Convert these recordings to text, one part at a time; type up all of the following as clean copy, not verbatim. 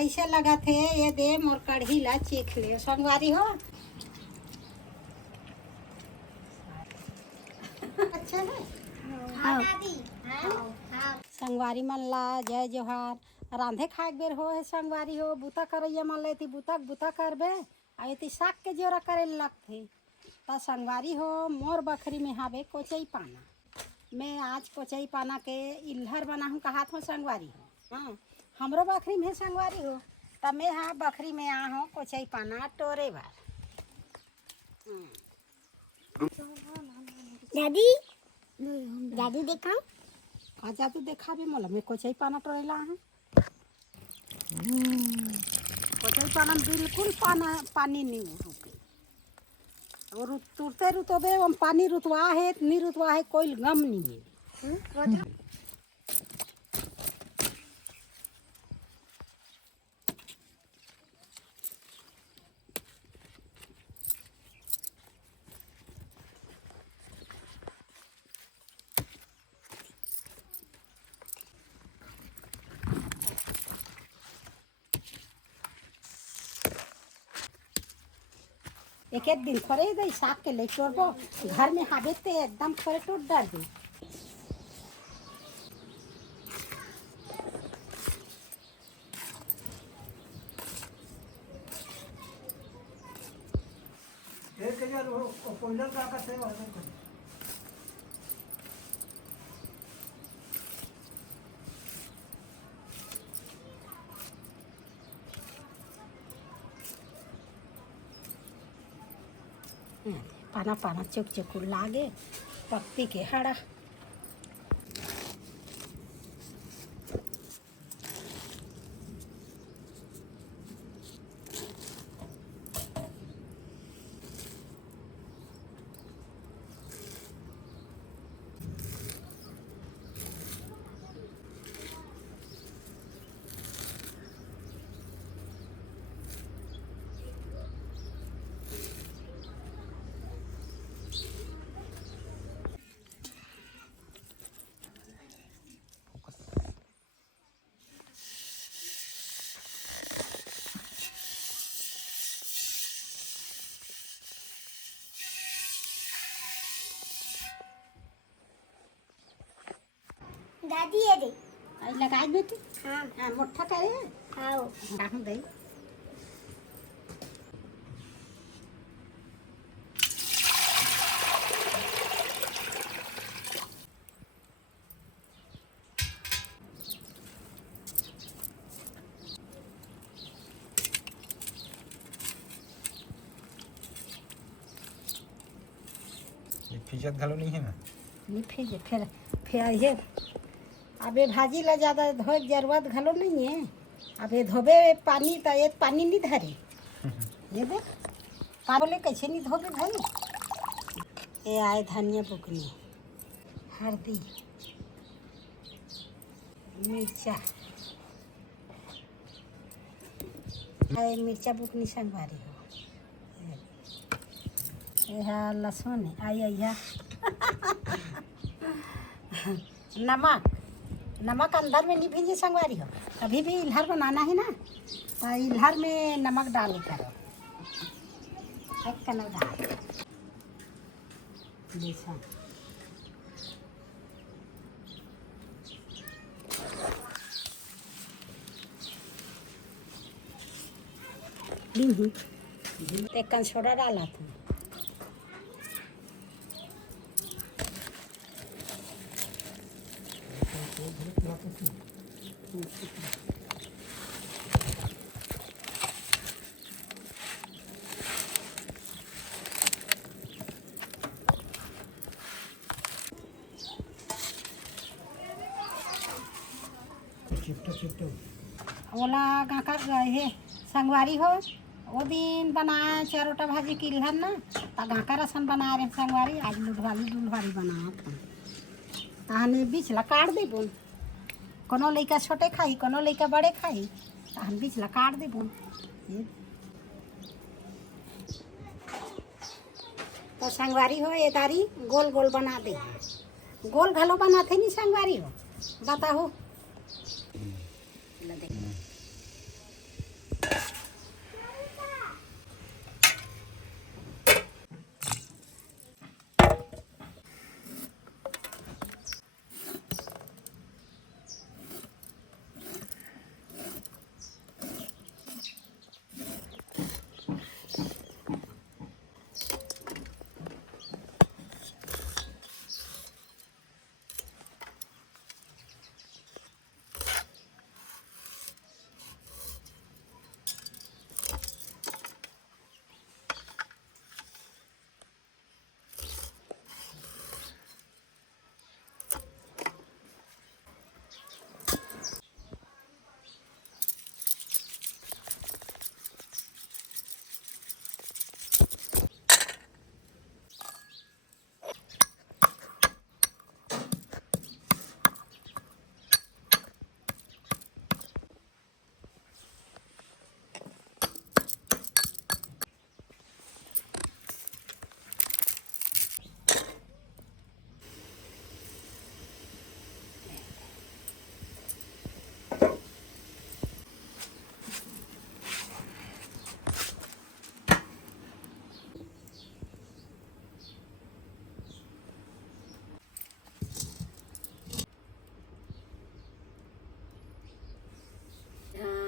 कैसे लगा थे ये दे मोर कढ़ी ला चीख ले संगवारी हो। अच्छा है हाँ दादी हाँ संगवारी मन ला जय जोहार। रांधे खाए बेर हो है संगवारी हो बुता करैया मन लेती बुता करबे आई साग के जोरा करे लगथे ता संगवारी हो मोर बखरी में हावे कोचई पाना। मैं आज कोचई पाना के इल्हर बनाहूँ कहा था संगवारी हो। हाँ हमरो बखरी में संगवारी हो तब मैं हाँ बखरी में आ हूँ कोचई पाना टोरे बार। दादी दादी देखा आजा तू देखा भी मोला मैं कोचई पाना टोरेला हूँ। कोचई पाना बिल्कुल पानी नहीं रुके और तुरते रुतोबे हम पानी रुतवा है नहीं रुतवा है कोई गम नहीं है। एक एक दिन थोड़े दे साग के ले टोरबो घर में हाबे ते एकदम थोड़े टूट डाल दे। पाना पाना चुक चुक लागे पत्ती के हड़ा दादी ये दे आई लगा बेटी। हाँ हाँ मोटा करे आओ राहूं दे फिजत घलो नहीं है ना नहीं फिर ये अबे भाजी ला ज़्यादा धोए जरूरत घलो नहीं है। अबे धोबे पानी तो ये पानी नहीं धरे ये दे का बोले कैसे नहीं धोबे भाई। ये आए धनिया बुकनी हल्दी मिर्चा आए मिर्चा बुकनी संगवारी हो यह लहसुन आइया नमक नमक अंदर में नहीं भेजे संगवारी हो। कभी भी इल्हर बनाना है ना तो इल्हर में नमक डाल करो एक कनक डाल बेसन एक कन सोडा डाला था ओला गाका हे संगवारी हो वो दिन बनाए चरोटा भाजी किल्हन ना तो गाका रसन बना रहे संगवारी आज दुलवारी बनाया था तहने बीच ला काट दे बोल कोनो लइका छोटे खाई कोनो लइका बड़े खाई तहन बीच ला काट दे बोल तो संगवारी हो ये तारी गोल गोल बना दे गोल घलो बनाते नहीं संगवारी हो बताओ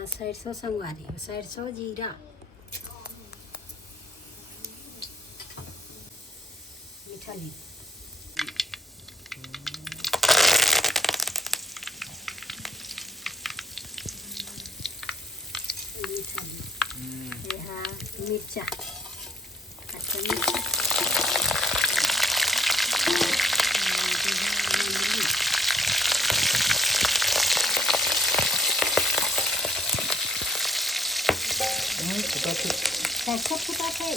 हाँ 150 संगवारी हो 150 जीरा मीठा ली मीठा ली हाँ मिर्चा अच्छा मिर्चा कैसे फुटा थे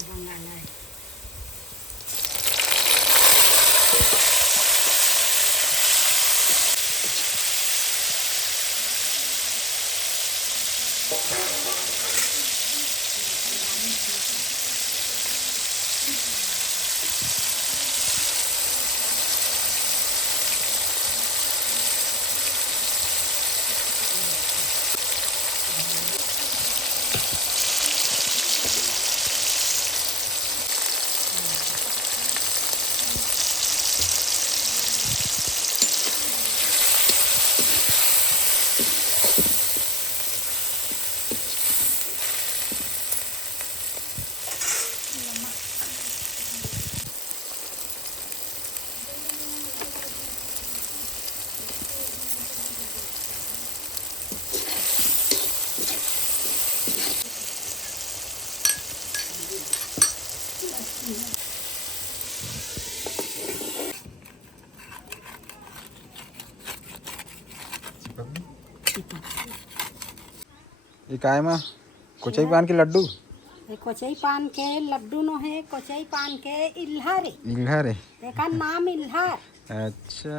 बंगाला है ये काय मा कोचाई पान के लड्डू ये कोचई पान के लड्डू नो है कोचई पान के इल्हार है इल्हा रे देखा नाम इल्हार अच्छा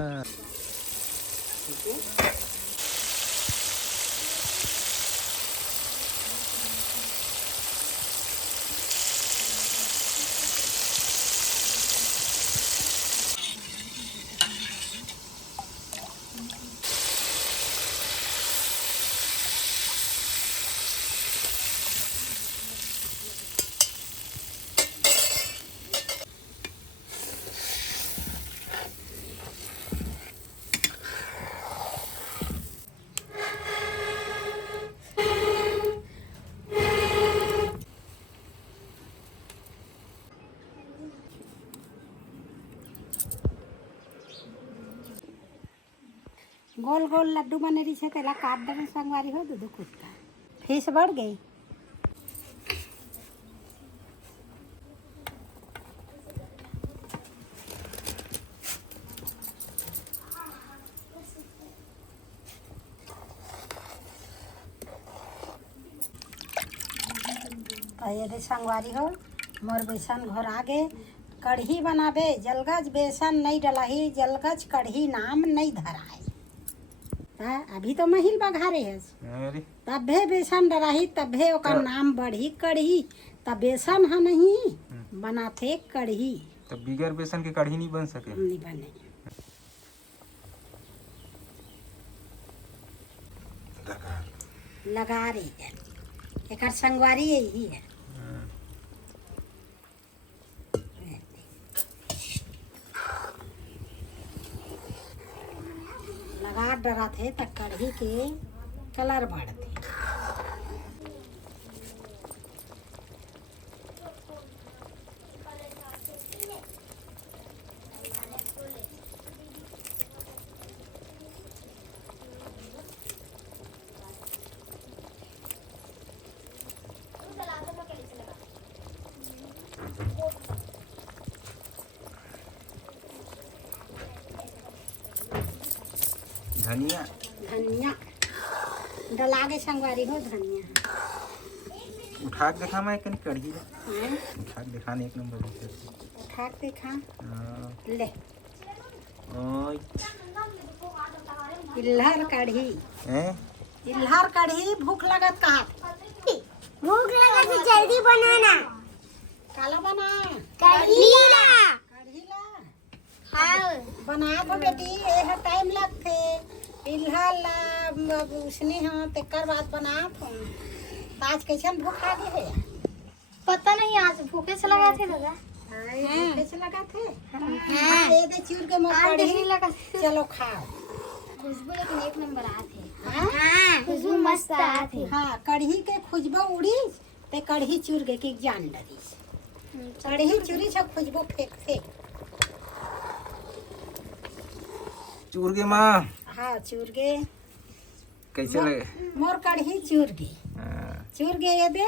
गोल गोल लड्डू बने रही है तेला काट देने संगवारी हो दूध कुत्ता फीस बढ़ गई यदि संगवारी हो मोर बेसन घर आगे कढ़ी बनाबे जलगज बेसन नहीं डलाही जलगज कढ़ी नाम नहीं धराए अभी तो महिल बघारे है अरे तभे बेसन डराही तभे ओकर नाम बढ़ी कढ़ी तब बेसन है नहीं बनाते कढ़ी तो बिगर बेसन के कढ़ी नहीं बन सके नहीं बने लगा रही है एक संगवारी यही है लगा डरा थे तो कढ़ी के कलर बढ़ते धनिया धनिया डला के संगवारी हो धनिया उठा के देखा मैं कहीं कढ़ी हैं? उठा के दिखाने एक नंबर उठा के देखा हाँ। ले ओए इल्हर कढ़ी हैं इल्हर कढ़ी भूख लगत कहा भूख लगा तो जल्दी बनाना काला बना कढ़ी ला कढ़ी ला हाँ बना तो बेटी ये टाइम लगथे इल्हर ला उसने हाँ तेकर बाद बना तो आज कैसन भूख लगे है पता नहीं आज भूखे से लगा थे दादा कैसे लगा थे? हाँ, ये दे चूर के मोर कढ़ी लगा चलो खाओ। खुशबू लेकिन एक नंबर आते हाँ खुशबू मस्त आते हाँ, कढ़ी के खुशबू उड़ी ते कढ़ी चूर के की जान डरी कढ़ी चूरी सब खुशबू फेंकते। चूर के माँ हाँ चूर के कैसे लगे? मोर कढ़ी चूर के चूर के ये दे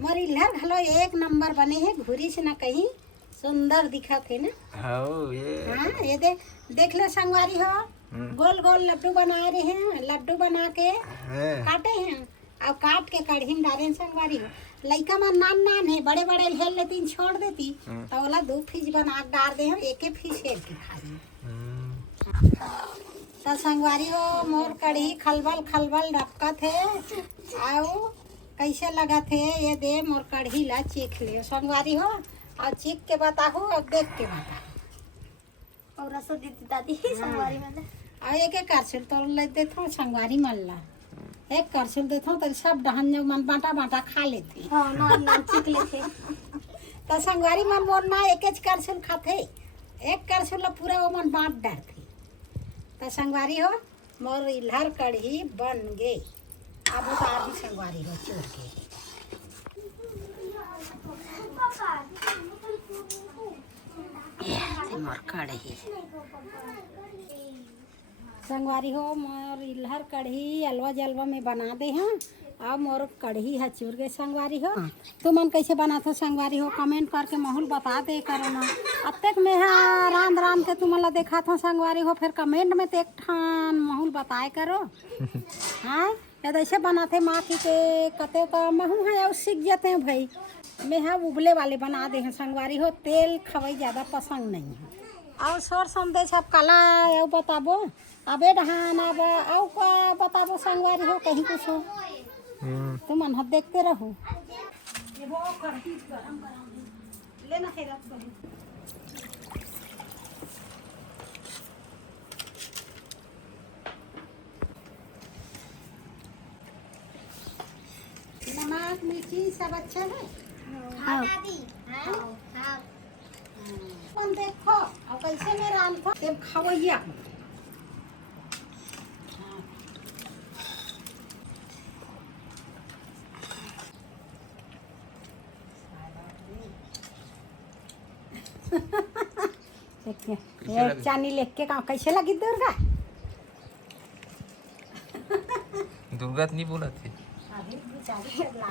मोर इल्हर घलो एक नंबर बने हैं, घुरी से ना कहीं सुंदर दिखा थे ना। हाँ ये हाँ ये दे देख लो संगवारी हो, गोल गोल लड्डू बना रहे हैं, लड्डू बना के काटे हैं अब काट के कढ़ी में डाले हैं संगवारी हो। लइका में नान नान है, बड़े बड़े हेल लेती छोड़ देती तो वाला 2 फीस बना के डाल दे हम, एक फीस हेल के खाई। तो संगवारी हो मोर कढ़ी खलबल खलबल डबका थे आओ कैसे लगा थे ये दे मोर कढ़ी ला चीख ले संगवारी हो, और चीख के बताओ और देख के बताओ। और रसो देती दादी संगवारी में और एक एक करछुल तो ले देता संगवारी मल्ला एक करछुल देता तो सब डहन जो मन बांटा बांटा खा लेते। हाँ ना ना चिक लेते तो संगवारी मन मोर ना एक एक करछुल खाते, एक करछुल पूरा वो मन बांट डालते। तो संगवारी हो मोर इल्हर कढ़ी बन गई। अब उतार दी संगवारी हो चूर के। मोर कढ़ी संगवारी हो मोर इल्हर कढ़ी अलवा जलवा में बना दे हैं। अब मोर कढ़ी है चूर के संगवारी हो। तुमन कैसे बनाते संगवारी हो कमेंट करके महूल बता दे करो ना। अब तक मैं रांध रांध के तुमला देखा था संगवारी हो, फिर कमेंट में तो एक ठान महूल बताए करो। हाँ यद ऐसे बनाते माँ की के कते तो महू है और सीख जाते हैं भाई। मैं हाँ उबले वाले बना दे हैं संगवारी हो, तेल खवाई ज़्यादा पसंद नहीं है। और सोर संदेश अब कला अब बताबो अबे डहान अब आओ का बताबो संगवारी हो कहीं कुछ हो तुम अनहद देखते रहो। लेना है नमक मिर्ची सब अच्छा है। हाँ हाँ कौन देखो और कैसे में रान था तेम खावैया चानी लेख के काम कैसे लगी दुर्गा? दुर्गा नहीं बोला थी अरे बेचारी चला